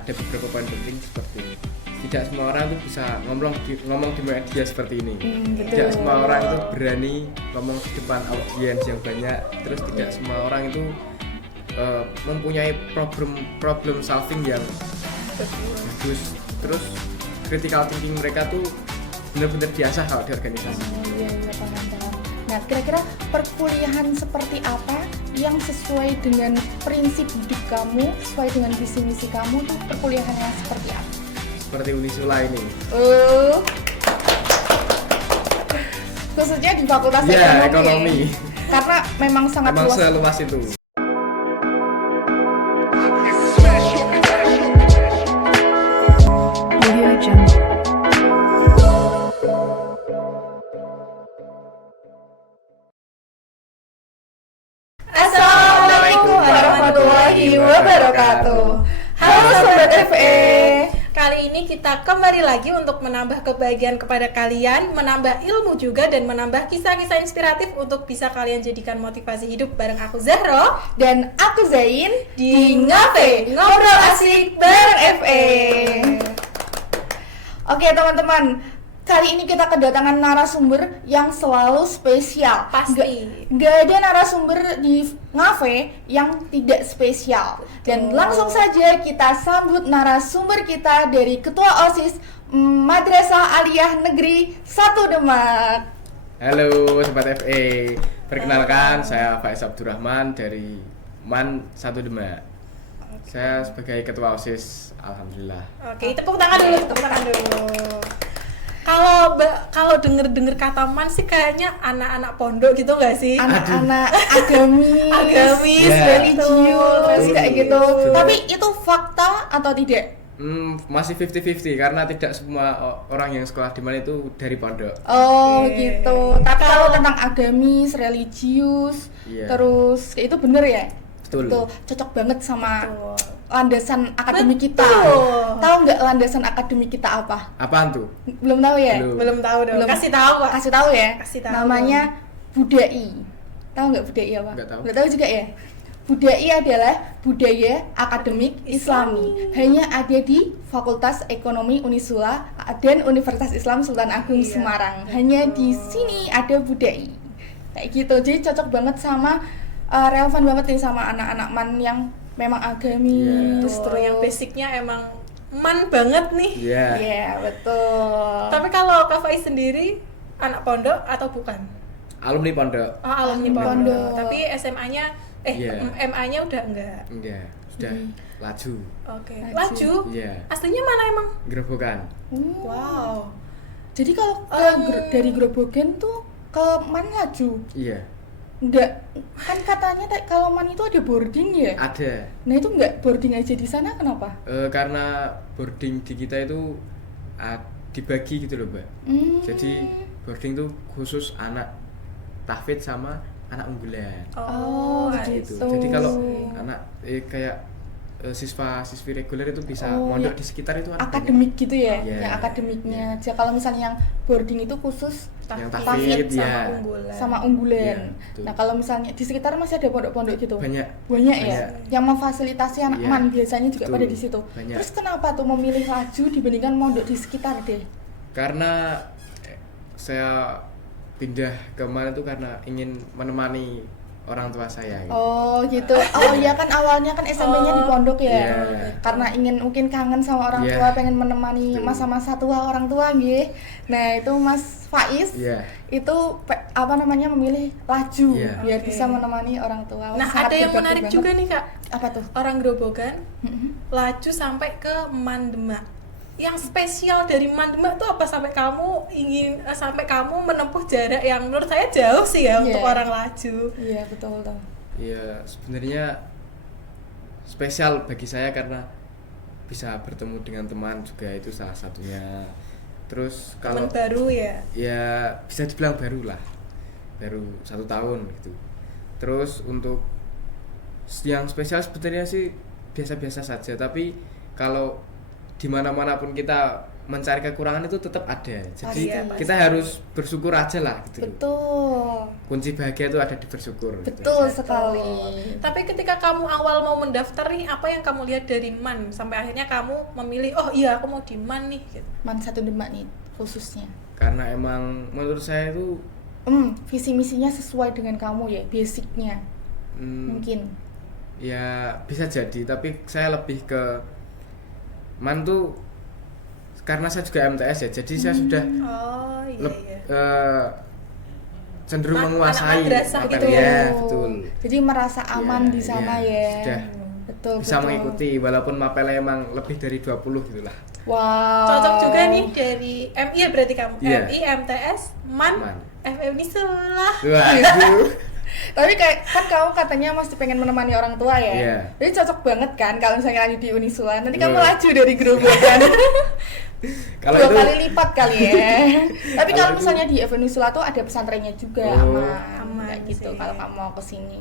ada beberapa poin penting seperti tidak semua orang itu bisa ngomong di media seperti ini. Tidak semua orang itu berani ngomong di depan audiens yang banyak. Terus tidak semua orang itu mempunyai problem solving yang bagus. Terus critical thinking mereka tuh benar-benar biasa kalau di organisasi. Iya, paham. Nah, kira-kira perkuliahan seperti apa yang sesuai dengan prinsip hidup kamu, sesuai dengan visi misi kamu tuh perkuliahan yang seperti apa? Seperti Unisula ini. Khususnya di Fakultas Ekonomi. Karena memang sangat luas. Seluas itu. Assalamualaikum warahmatullahi wabarakatuh. Halo Sobat FE. Kali ini kita kembali lagi untuk menambah kebahagiaan kepada kalian, menambah ilmu juga dan menambah kisah-kisah inspiratif untuk bisa kalian jadikan motivasi hidup bareng aku Zahro Dan aku Zain di Ngafe, ngobrol asik bareng FE. Oke teman-teman, kali ini kita kedatangan narasumber yang selalu spesial. Pasti. Nggak ada narasumber di Ngafe yang tidak spesial. Dan langsung saja kita sambut narasumber kita dari Ketua OSIS Madrasah Aliyah Negeri 1 Demak. Halo Sobat FE, perkenalkan saya Faiz Abdurrahman dari MAN 1 Demak. Saya sebagai Ketua OSIS, alhamdulillah. Oke, tepuk tangan dulu. Kalau denger kata man sih kayaknya anak-anak pondok gitu nggak sih? Anak-anak agamis, religius, kayak gitu. Betul. Tapi itu fakta atau tidak? Masih 50-50 karena tidak semua orang yang sekolah di MAN itu dari pondok. Oh gitu. Tapi kalau tentang agamis, religius, terus kayak itu bener ya? Betul. Tuh, cocok banget sama landasan akademik kita. Betul. Tahu nggak landasan akademik kita apa? Apaan tuh? Belum tahu ya? Belum tahu dong. Belum. Kasih tahu, Pak. Kasih tahu ya. Kasih tahu. Namanya Budai. Tahu nggak Budai apa? Nggak tahu. Nggak tahu juga ya. Budai adalah budaya akademik Islami. Hanya ada di Fakultas Ekonomi Unisula dan Universitas Islam Sultan Agung Semarang. Hanya di sini ada Budai. Kayak gitu. Jadi cocok banget sama relevan banget nih sama anak-anak MAN yang memang agamis. Justru yang basicnya emang man banget nih. Iya. Iya, betul. Tapi kalau Kak Faiz sendiri anak pondok atau bukan? Alumni pondok. Oh, alumni Pondok. pondok. Tapi SMA-nya Iya. MA-nya udah enggak. Enggak, sudah laju. Oke. Laju. Laju. Iya. Aslinya mana emang? Gerobokan. Wow. Jadi kalau dari Grobogan tuh ke MAN laju? Iya. Enggak, kan katanya kalau MAN itu ada boarding ya? Ada. Nah itu enggak boarding aja di sana, kenapa? Karena boarding di kita itu dibagi gitu loh, Mbak. Jadi boarding tuh khusus anak tahfidz sama anak unggulan. Oh, Gitu. gitu. Jadi kalau anak kayak siswa-siswi reguler itu bisa mondok di sekitar itu ada akademik gitu ya, Iya. yang akademiknya. Jadi kalau misalnya yang boarding itu khusus yang tahfidz tahfidz ya. sama unggulan. Iya, betul. Nah kalau misalnya di sekitar masih ada pondok-pondok gitu. Banyak. Ya, yang memfasilitasi anak Iya, MAN biasanya juga betul. pada di situ. Banyak. Terus kenapa tuh memilih laju dibandingkan mondok di sekitar deh? Karena saya pindah ke MAN itu karena ingin menemani orang tua saya gitu. Oh gitu. Oh iya kan awalnya kan SMP-nya di pondok ya. Iya. Karena ingin mungkin kangen sama orang Iya. tua, pengen menemani Betul. masa-masa tua orang tua nggih. Nah, itu Mas Faiz Iya. itu memilih laju Iya. biar bisa menemani orang tua. Nah, Sangat ada yang berbakti menarik banget. juga nih, Kak. Apa tuh? Orang Grobogan laju sampai ke MAN Demak. Yang spesial dari MAN Demak tuh apa sampai kamu menempuh jarak yang menurut saya jauh sih ya untuk orang laju. Iya, betul tuh. Iya, sebenarnya spesial bagi saya karena bisa bertemu dengan teman juga itu salah satunya. Terus kalau Teman baru ya. ya bisa dibilang baru lah, baru 1 tahun gitu. Terus untuk yang spesial sebenarnya sih biasa-biasa saja, tapi kalau di mana-mana pun kita mencari kekurangan itu tetap ada. Jadi Pasti. kita harus bersyukur aja lah gitu. Betul. Kunci bahagia itu ada di bersyukur. Betul gitu. sekali. Tapi ketika kamu awal mau mendaftar nih, apa yang kamu lihat dari MAN sampai akhirnya kamu memilih, oh iya aku mau di MAN nih gitu. Man 1 Demak nih khususnya. Karena emang menurut saya itu Visi misinya sesuai dengan kamu ya, basicnya. Mungkin. Ya bisa jadi, tapi saya lebih ke MAN tuh karena saya juga MTS ya, jadi saya sudah Oh iya. cenderung Anak menguasai madrasah materi. gitu Ya, betul. Jadi merasa aman Ya, di sana ya, ya. sudah Betul. bisa mengikuti walaupun mapelnya emang lebih dari 20 gitu lah. Wow. Cocok juga nih dari MI ya berarti kamu. Iya. MI, MTS, MAN, MAN. FM Unisula. Waduh. Tapi kayak kan kamu katanya masih pengen menemani orang tua ya. Iya. Jadi cocok banget kan kalau misalnya lanjut di Unisula. Nanti kamu Iya. laju dari gerombolan. Kalau 2 itu kali lipat kali ya. Tapi Kalau kalau itu- misalnya di FM Unisula tuh ada pesantrennya juga Oh. aman kayak gitu sih. kalau kamu mau ke sini.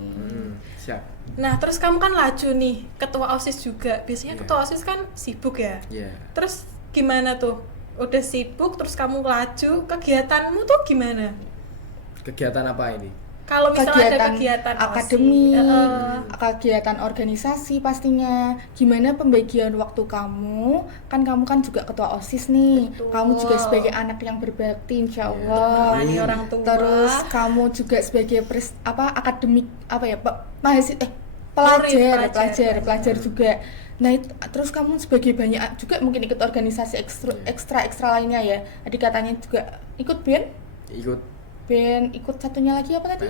siap. Nah, terus kamu kan laju nih, ketua OSIS juga. Biasanya Iya. ketua OSIS kan sibuk ya. Iya. Terus gimana tuh? Udah sibuk terus kamu laju, kegiatanmu tuh gimana? Kegiatan apa ini? Kalau misalnya ada kegiatan akademik, OSIS, kegiatan organisasi pastinya. Gimana pembagian waktu kamu? Kan kamu kan juga ketua OSIS nih. Betul. Kamu juga sebagai anak yang berbakti insya Iya. Allah. menemani orang tua. Terus kamu juga sebagai akademik apa ya, pelajar juga. Nah, terus kamu sebagai banyak juga mungkin ikut organisasi ekstra lainnya ya. Adik katanya juga ikut band, ikut satunya lagi apa tadi?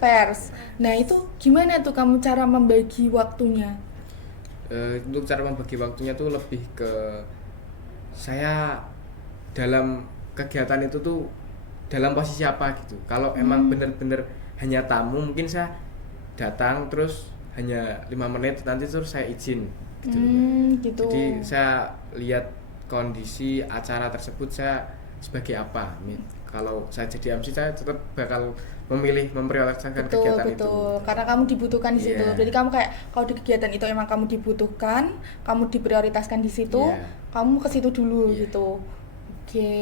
Pers. Nah, itu gimana tuh kamu cara membagi waktunya? Untuk cara membagi waktunya tuh lebih ke saya dalam kegiatan itu tuh dalam posisi apa gitu. Kalau emang bener-bener hanya tamu, mungkin saya datang terus hanya 5 menit nanti terus saya izin gitu. Gitu. Jadi saya lihat kondisi acara tersebut saya sebagai apa. Kalau saya jadi MC saya tetap bakal memprioritaskan kegiatan itu. Betul, karena kamu dibutuhkan di situ. Iya. Jadi kamu kayak kalau di kegiatan itu emang kamu dibutuhkan, kamu diprioritaskan di situ, Iya. kamu ke situ dulu Iya. gitu. Oke.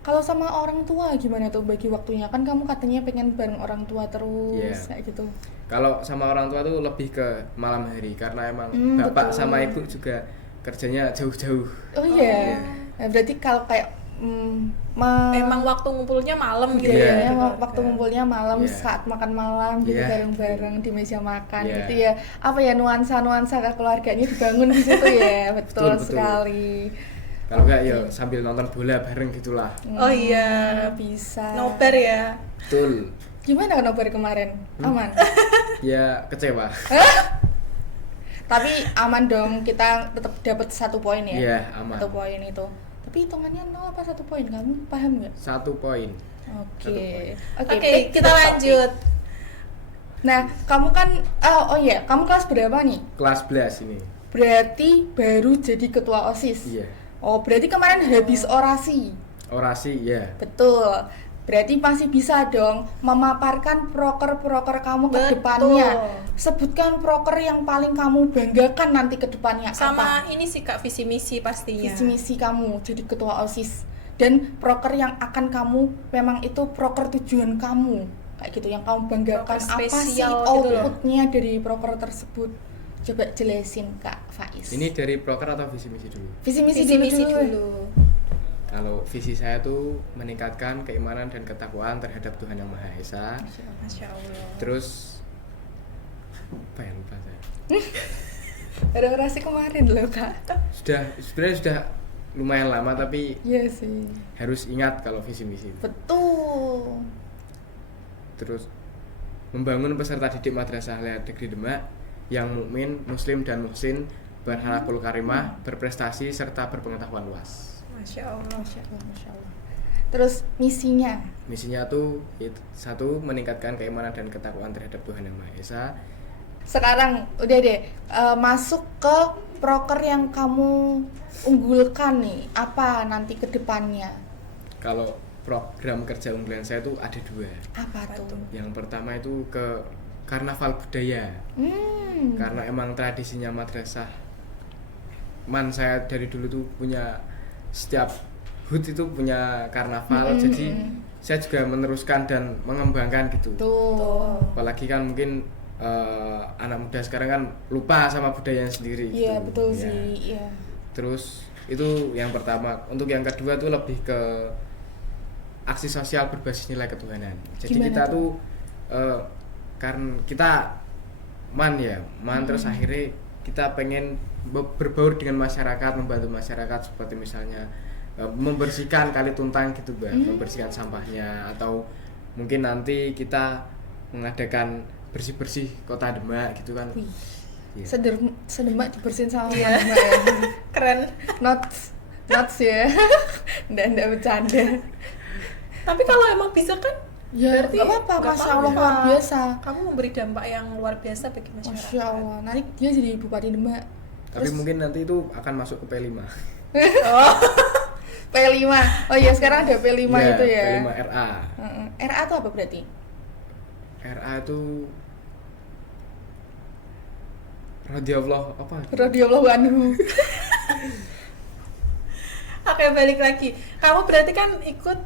Kalau sama orang tua gimana tuh bagi waktunya? Kan kamu katanya pengen bareng orang tua terus Iya. kayak gitu. Kalau sama orang tua tuh lebih ke malam hari karena emang bapak betul. sama ibu juga kerjanya jauh-jauh. Oh iya. Iya. Nah, berarti kalau kayak emang waktu ngumpulnya malam gitu Iya. ya. waktu ngumpulnya malam Iya. saat makan malam gitu Iya. bareng-bareng di meja makan Iya. gitu ya. Apa ya nuansa-nuansa keluarganya dibangun di situ ya. Betul, Betul. sekali. Kalau enggak ya sambil nonton bola bareng gitulah. Oh iya. Bisa. Nobar ya. Betul. Gimana nobar kemarin? Aman. Ya kecewa. Tapi aman dong, kita tetap dapat 1 poin ya. Iya, aman. 1 poin itu. Tapi hitungannya 0 apa 1 poin? Kamu paham nggak? 1 poin. Oke. Oke, kita lanjut. Nah, kamu kan kamu kelas berapa nih? Kelas 11 ini. Berarti baru jadi ketua OSIS. Iya. Oh, berarti kemarin habis orasi. Orasi ya. Betul. Berarti masih bisa dong memaparkan proker-proker kamu ke Betul. depannya. Sebutkan proker yang paling kamu banggakan nanti ke depannya apa? Sama ini sih Kak, visi misi pastinya. Visi misi kamu jadi ketua OSIS dan proker yang akan kamu memang itu proker tujuan kamu kayak gitu yang kamu banggakan. Proker Apa sih spesial gitu loh. outputnya dari proker tersebut? Coba jelasin Kak Faiz. Ini dari proker atau visi misi dulu? visi misi Visi misi dulu. dulu. Kalau visi saya tuh meningkatkan keimanan dan ketakwaan terhadap Tuhan Yang Maha Esa. Masya Allah. Terus apa ya, lupa saya. Ada orasi kemarin loh Kak. Sebenarnya sudah lumayan lama tapi Iya sih. harus ingat kalau visi misi. Betul. Terus membangun peserta didik Madrasah Al Negeri Demak yang mukmin, muslim dan muhsin, berakhlakul karimah, berprestasi serta berpengetahuan luas. Masya Allah. Masya Allah, Masya Allah. Terus misinya? Misinya tuh satu, meningkatkan keimanan dan ketakwaan terhadap Tuhan Yang Maha Esa. Sekarang udah deh masuk ke proker yang kamu unggulkan nih. Apa nanti ke depannya? Kalau program kerja unggulan saya tuh ada 2. Apa tuh? Yang pertama itu ke karnaval budaya. Karena emang tradisinya madrasah MAN saya dari dulu tuh punya setiap HUT itu punya karnaval, jadi saya juga meneruskan dan mengembangkan gitu. Tuh. Apalagi kan mungkin anak muda sekarang kan lupa sama budayanya sendiri. Iya, gitu. betul Ya. sih. Iya. Terus itu yang pertama. Untuk yang kedua tuh lebih ke aksi sosial berbasis nilai ketuhanan. Jadi Gimana kita tuh? karena kita terus akhirnya kita pengen berbaur dengan masyarakat, membantu masyarakat seperti misalnya membersihkan kali tuntang gitu Mbak, membersihkan sampahnya, atau mungkin nanti kita mengadakan bersih-bersih kota Demak gitu kan. Wih. Iya. Sedemak dibersihin sama Demak ya. Keren. Not ya. Nggak bercanda. Tapi kalau emang bisa kan, Ya, berarti nggak apa-apa, nggak Masya Allah, apa-apa. luar biasa. Kamu memberi dampak yang luar biasa bagi masyarakat. Masya Allah, nanti dia jadi Bupati Demak. Tapi mungkin nanti itu akan masuk ke P5. Oh. P5. Oh iya, sekarang ada P5 Iya, itu ya. P5 RA. RA itu apa berarti? RA itu radhiyallahu apa? Radhiyallahu anhu. Oke, balik lagi. Kamu berarti kan ikut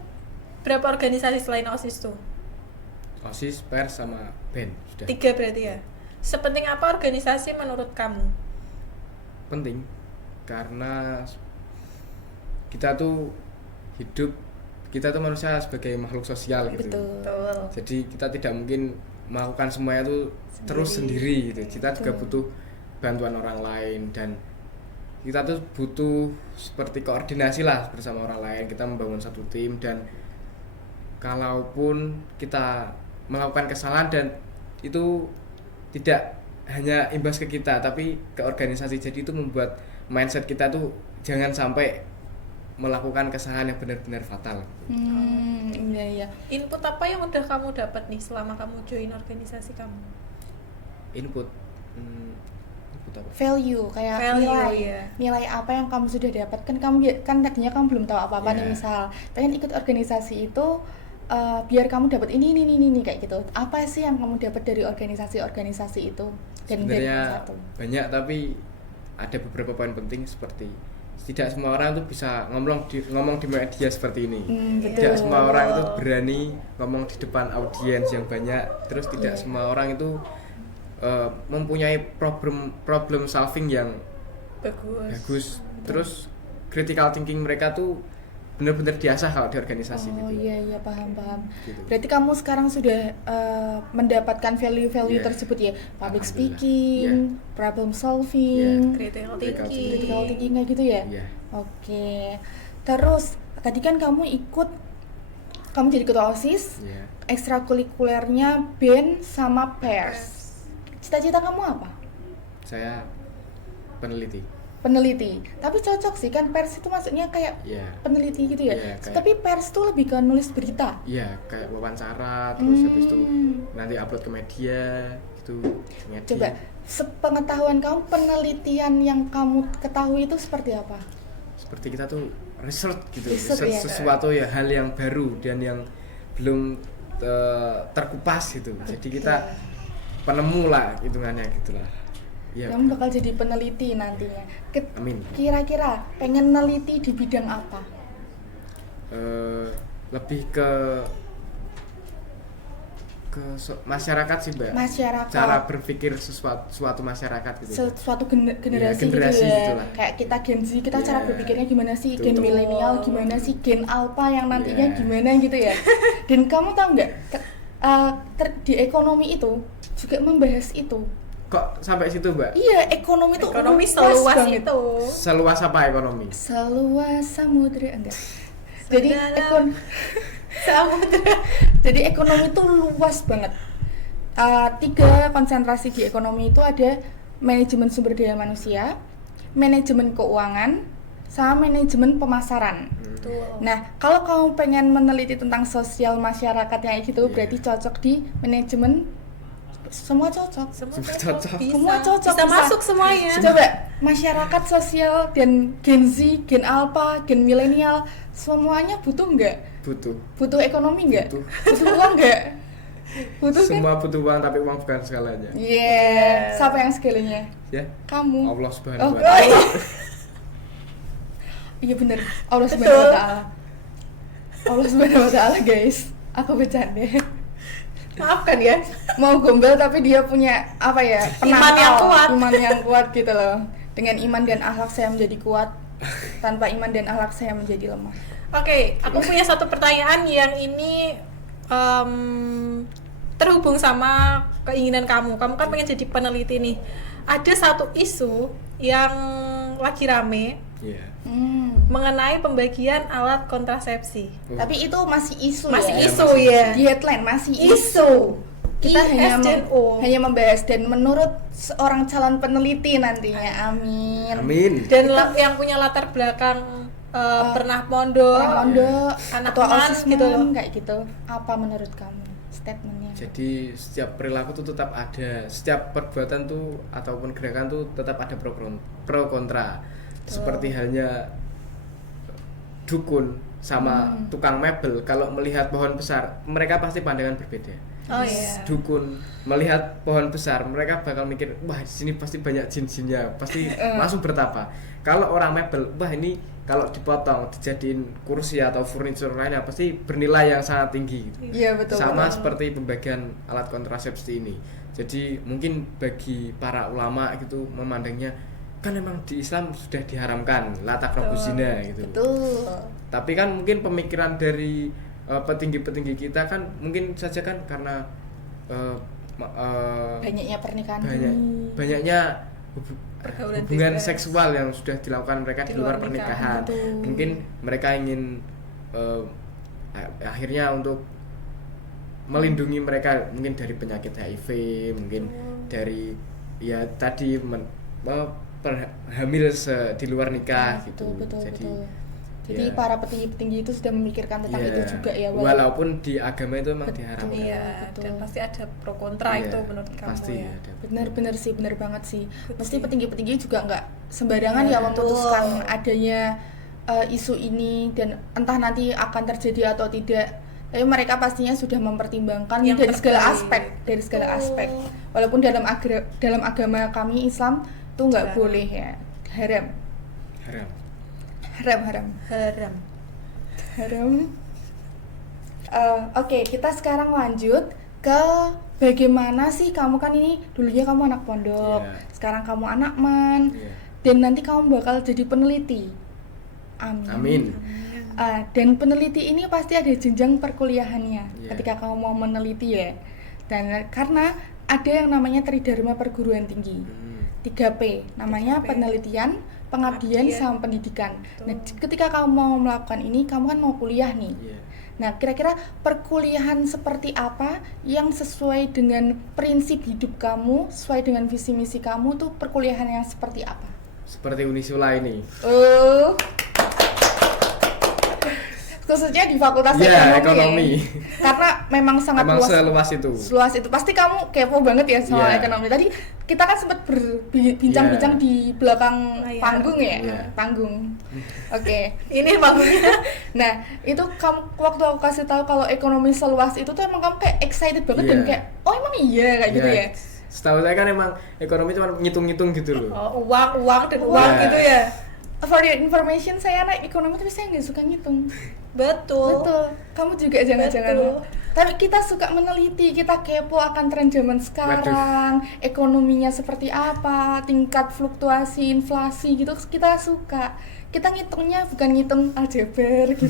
berapa organisasi selain OSIS tuh? OSIS, PERS sama BEN sudah. 3 berarti ya. Sepenting apa organisasi menurut kamu? Penting karena kita tuh manusia sebagai makhluk sosial gitu. Betul. Jadi kita tidak mungkin melakukan semuanya tuh terus sendiri gitu. Kita juga butuh bantuan orang lain, dan kita tuh butuh seperti koordinasi lah bersama orang lain. Kita membangun satu tim, dan kalaupun kita melakukan kesalahan dan itu tidak hanya imbas ke kita tapi ke organisasi, jadi itu membuat mindset kita tuh jangan sampai melakukan kesalahan yang benar-benar fatal. Iya. Input apa yang udah kamu dapat nih selama kamu join organisasi kamu? Input apa? Value, kayak Value, nilai. ya. Nilai apa yang kamu sudah dapatkan? Kan tadinya kamu belum tahu apa-apa nih, Yeah. misal pengen ikut organisasi itu biar kamu dapat ini kayak gitu. Apa sih yang kamu dapat dari organisasi itu? Dan dari Sebenarnya satu. banyak, tapi ada beberapa poin penting seperti tidak semua orang tuh bisa ngomong di media seperti ini. Betul. Tidak semua orang itu berani ngomong di depan audiens yang banyak. Terus tidak semua orang itu mempunyai problem solving yang bagus. Terus critical thinking mereka tuh benar-benar diasah kalau di organisasi gitu. Oh iya, paham. Gitu. Berarti kamu sekarang sudah mendapatkan value-value Yeah. tersebut ya, public Alhamdulillah. speaking, problem solving, Critical Critical thinking. critical thinking kayak gitu ya. Iya. Oke. Terus tadi kan kamu jadi ketua OSIS, Iya. ekstrakurikulernya BEN sama PERS. Cita-cita kamu apa? Saya peneliti. Tapi cocok sih kan, PERS itu maksudnya kayak Iya. peneliti gitu ya. Iya, kayak- Tapi PERS tuh lebih ke nulis berita. Iya, kayak wawancara, terus habis itu nanti upload ke media, gitu, ngedit. Coba sepengetahuan kamu, penelitian yang kamu ketahui itu seperti apa? Seperti kita tuh research gitu, Research, research ya. sesuatu ya, hal yang baru dan yang belum terkupas gitu. Jadi kita penemu lah hitungannya gitulah. Iya. Kamu bakal jadi peneliti nantinya. Amin. Kira-kira pengen neliti di bidang apa? Lebih ke masyarakat sih Mbak. Masyarakat. Cara berpikir suatu masyarakat gitu. Suatu generasi, generasi gitu ya. gitulah. Kayak kita Gen Z, kita cara Iya. berpikirnya gimana sih? Betul. Gen milenial gimana sih? Gen alpha yang nantinya Iya. gimana gitu ya. Dan kamu tahu nggak, di ekonomi itu juga membahas itu. Kok sampai situ Mbak? Iya, ekonomi itu Ekonomi luas seluas banget. itu. Seluas apa ekonomi? Seluas samudra enggak. Jadi Sedalam samudra. Jadi ekonomi itu luas banget. 3 konsentrasi di ekonomi itu ada manajemen sumber daya manusia, manajemen keuangan, sama manajemen pemasaran. Betul. Nah, kalau kamu pengen meneliti tentang sosial masyarakat yang gitu, Iya. berarti cocok di manajemen. Semua cocok. Semua Semua cocok. cocok. Bisa. Semua cocok, Bisa masuk semuanya. Coba masyarakat sosial dan Gen Z, Gen Alpha, Gen milenial, semuanya butuh nggak? Butuh ekonomi nggak? Butuh. Butuh uang nggak? Butuh kan? Semua butuh uang, tapi uang bukan segalanya. Yeah. Siapa yang segalanya? Ya. Kamu. Allah Oh, Subhanahu wa taala. Iya bener, Allah Subhanahu wa taala. Allah Subhanahu wa taala, guys. Aku bercanda. Maafkan ya. Mau gombal tapi dia punya apa ya? Iman yang kuat. Iman yang kuat gitu loh. Dengan iman dan akhlak saya menjadi kuat. Tanpa iman dan akhlak saya menjadi lemah. Oke, aku punya satu pertanyaan yang ini terhubung sama keinginan kamu. Kamu kan pengen jadi peneliti nih. Ada satu isu yang lagi rame mengenai pembagian alat kontrasepsi. Tapi itu masih isu Masih ya. isu ya. Di headline masih Isu. Kita ISDNO. hanya membahas dan menurut seorang calon peneliti nantinya. Amin. Amin. Dan yang punya latar belakang pernah pondok, anak atau teman OSIS gitu loh. kayak gitu. Apa menurut kamu statementnya? Jadi setiap perilaku tuh tetap ada, setiap perbuatan tuh ataupun gerakan tuh tetap ada pro kontra. Seperti halnya dukun sama tukang mebel, kalau melihat pohon besar, mereka pasti pandangan berbeda. Oh iya. Dukun melihat pohon besar, mereka bakal mikir, wah di sini pasti banyak jin-jinnya, pasti langsung bertapa. Kalau orang mebel, wah ini kalau dipotong, dijadiin kursi atau furniture lainnya pasti bernilai yang sangat tinggi. Iya betul. Sama betul. seperti pembagian alat kontrasepsi ini. Jadi mungkin bagi para ulama gitu memandangnya, kan memang di Islam sudah diharamkan la taqrabu zina gitu. Betul. Tapi kan mungkin pemikiran dari petinggi-petinggi kita kan mungkin saja kan karena banyaknya pernikahan banyaknya Pergaulan hubungan bebas. seksual yang sudah dilakukan mereka di luar pernikahan. betul. Mungkin mereka ingin akhirnya untuk melindungi mereka mungkin dari penyakit HIV, mungkin dari ya tadi hamil di luar nikah gitu. Betul. Jadi ya, para petinggi-petinggi itu sudah memikirkan tentang itu juga ya, walaupun di agama itu memang diharamkan. Iya, betul. dan pasti ada pro kontra Iya, itu menurut kamu pasti ya. ada. Bener sih, bener banget sih. Betul Mesti sih. petinggi-petinggi juga nggak sembarangan ya Betul. memutuskan adanya isu ini dan entah nanti akan terjadi atau tidak. Tapi mereka pastinya sudah mempertimbangkan Yang dari segala terbaik. aspek, dari segala Betul. aspek. Walaupun dalam agama kami Islam tuh nggak Haram. boleh ya, haram. Oke, kita sekarang lanjut ke bagaimana sih kamu kan ini dulunya kamu anak pondok, sekarang kamu anak man, dan nanti kamu bakal jadi peneliti. Amin. Dan peneliti ini pasti ada jenjang perkuliahannya ketika kamu mau meneliti ya. Dan karena ada yang namanya Tridharma Perguruan Tinggi, 3P, namanya 3P. penelitian, pengabdian, sama pendidikan. Nah, ketika kamu mau melakukan ini, kamu kan mau kuliah nih. Nah, kira-kira perkuliahan seperti apa yang sesuai dengan prinsip hidup kamu, sesuai dengan visi misi kamu tuh perkuliahan yang seperti apa? Seperti Unisula ini. Khususnya di Fakultas Ekonomi. Karena memang sangat Memang seluas itu. Seluas itu. Pasti kamu kepo banget ya soal Iya. ekonomi. Tadi kita kan sempat berbincang-bincang di belakang Layar. panggung ya. Iya. Panggung. Oke. Ini bangunnya. Nah, itu kamu waktu aku kasih tahu kalau ekonomi seluas itu tuh emang kamu kayak excited banget dan Iya. kayak oh emang iya kayak gitu ya. Setahu saya kan emang ekonomi cuma ngitung-ngitung gitu loh. Oh, uang dan uang Iya. gitu ya. For your information, saya anak ekonomi tapi saya nggak suka ngitung. Betul. Kamu juga jangan-jangan. Betul. Tapi kita suka meneliti, kita kepo akan tren zaman sekarang, ekonominya seperti apa, tingkat fluktuasi, inflasi gitu kita suka. Kita ngitungnya bukan ngitung aljabar gitu.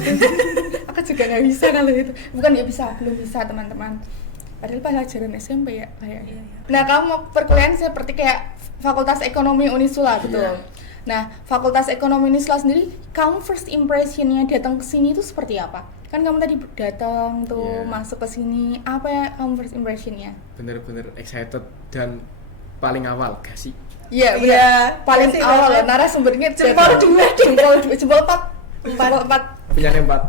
Aku juga nggak bisa kalau itu. Bukan ya bisa, belum bisa teman-teman. Padahal pelajaran SMP ya kayak. Iya. Nah, kamu mau perkuliahan seperti kayak Fakultas Ekonomi Unisula betul. Iya. Nah, Fakultas Ekonomi Unisula sendiri, kamu first impression-nya datang ke sini itu seperti apa? Kan kamu tadi datang tuh, masuk ke sini, apa ya kamu first impression-nya? Bener-bener excited dan paling awal gak sih? Iya, Iya, benar. Paling pasti awal ya, banget. narasumbernya Jempol dua. jempol 4. Punya empat.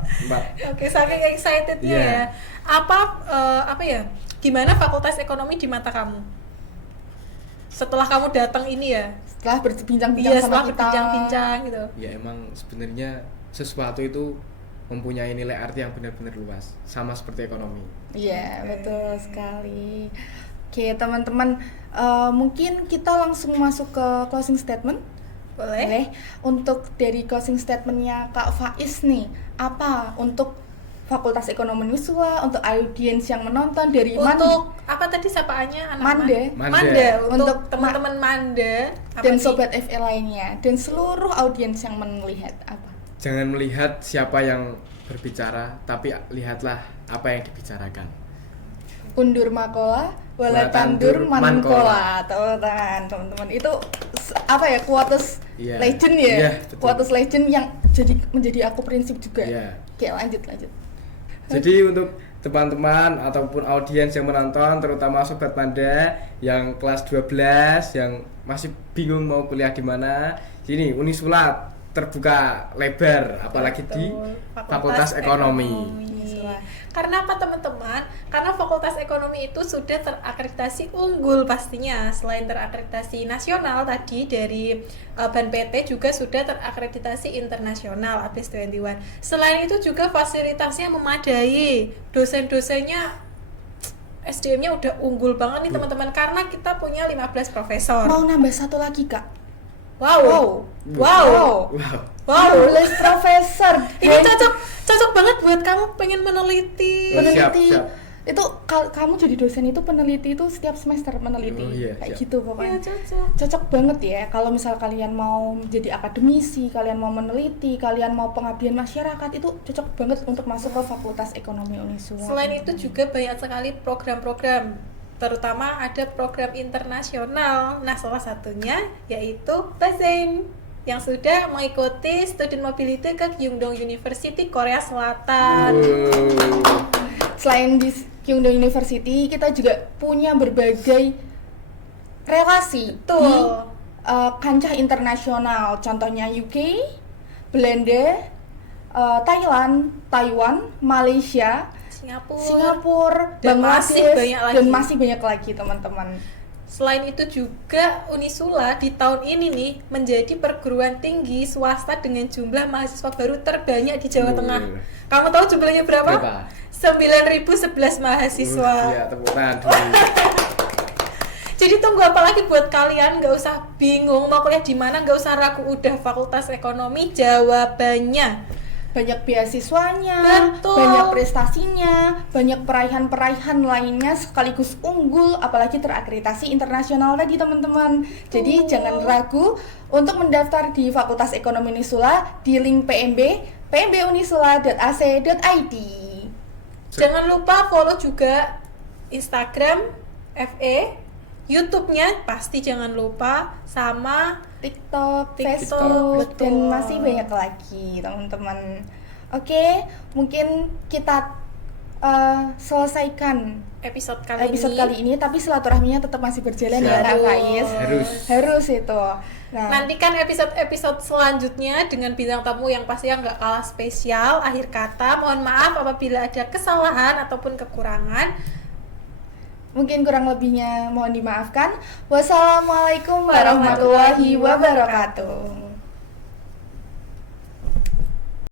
Oke, saking excitednya Iya. ya. Apa ya? Gimana fakultas ekonomi di mata kamu? Setelah kamu datang ini ya? Setelah berbincang-bincang sama setelah kita. berbincang-bincang gitu. Ya emang sebenarnya sesuatu itu mempunyai nilai arti yang benar-benar luas, sama seperti ekonomi. Iya, betul sekali. Oke, teman-teman, mungkin kita langsung masuk ke closing statement. Boleh. Untuk dari closing statementnya Kak Faiz nih, apa untuk Fakultas Ekonomi Unisula, untuk audiens yang menonton dari Untuk apa tadi sapaannya anak Manda. Manda. Untuk Untuk teman-teman Manda dan apa sih? Sobat FE lainnya dan seluruh audiens yang melihat apa? Jangan melihat siapa yang berbicara, tapi lihatlah apa yang dibicarakan. Undur makola, wala tandur mankola. Teman-teman. Itu apa ya, quotes Iya. legend ya? Iya, betul. Quotes legend yang menjadi aku prinsip juga. Iya. Oke, lanjut. Jadi untuk teman-teman ataupun audiens yang menonton, terutama Sobat Manda yang kelas 12 yang masih bingung mau kuliah di mana, sini Unisula terbuka lebar, apalagi di Fakultas Ekonomi. Karena apa teman-teman? Karena Fakultas Ekonomi itu sudah terakreditasi unggul pastinya. Selain terakreditasi nasional tadi dari BAN PT juga sudah terakreditasi internasional ABS21. Selain itu juga fasilitasnya memadai. Dosen-dosennya SDM-nya udah unggul banget nih teman-teman, karena kita punya 15 profesor. Mau nambah satu lagi, Kak. Wow. 15 profesor. Ini cocok banget buat kamu pengen meneliti. Peneliti. Siap. Itu kamu jadi dosen itu peneliti itu setiap semester meneliti. Oh, iya, kayak siap. gitu pokoknya. Ya, cocok. Cocok banget ya kalau misal kalian mau jadi akademisi, kalian mau meneliti, kalian mau pengabdian masyarakat, itu cocok banget untuk masuk ke Fakultas Ekonomi Unisula. Selain itu juga banyak sekali program-program, terutama ada program internasional. Nah, salah satunya yaitu Bazen yang sudah mengikuti student mobility ke Kyungdong University Korea Selatan. Selain di Kyungdong University, kita juga punya berbagai relasi Betul. di kancah internasional. Contohnya UK, Belanda, Thailand, Taiwan, Malaysia, Singapura, Dan masih Bangladesh, banyak lagi. dan masih banyak lagi teman-teman. Selain itu juga Unisula di tahun ini nih menjadi perguruan tinggi swasta dengan jumlah mahasiswa baru terbanyak di Jawa Tengah. Kamu tahu jumlahnya berapa? 9.011 mahasiswa. Ya, tepuk tangan dulu. Jadi tunggu apa lagi buat kalian, nggak usah bingung mau kuliah di mana, nggak usah ragu, udah Fakultas Ekonomi jawabannya. Banyak beasiswanya, Betul. banyak prestasinya, banyak peraihan-peraihan lainnya sekaligus unggul, apalagi terakreditasi internasional tadi teman-teman. Jadi jangan ragu untuk mendaftar di Fakultas Ekonomi Unisula di link pmbunisula.ac.id. Jangan lupa follow juga Instagram FE, YouTube-nya pasti jangan lupa, sama TikTok, TikTok, Facebook, betul. dan masih banyak lagi teman-teman. Oke, mungkin kita selesaikan episode kali ini, tapi silaturahminya tetap masih berjalan ya Kak Faiz. Harus itu. Nah, nantikan episode selanjutnya dengan bintang tamu yang pastinya nggak kalah spesial. Akhir kata, mohon maaf apabila ada kesalahan ataupun kekurangan. mungkin kurang lebihnya mohon dimaafkan. Wassalamualaikum warahmatullahi wabarakatuh.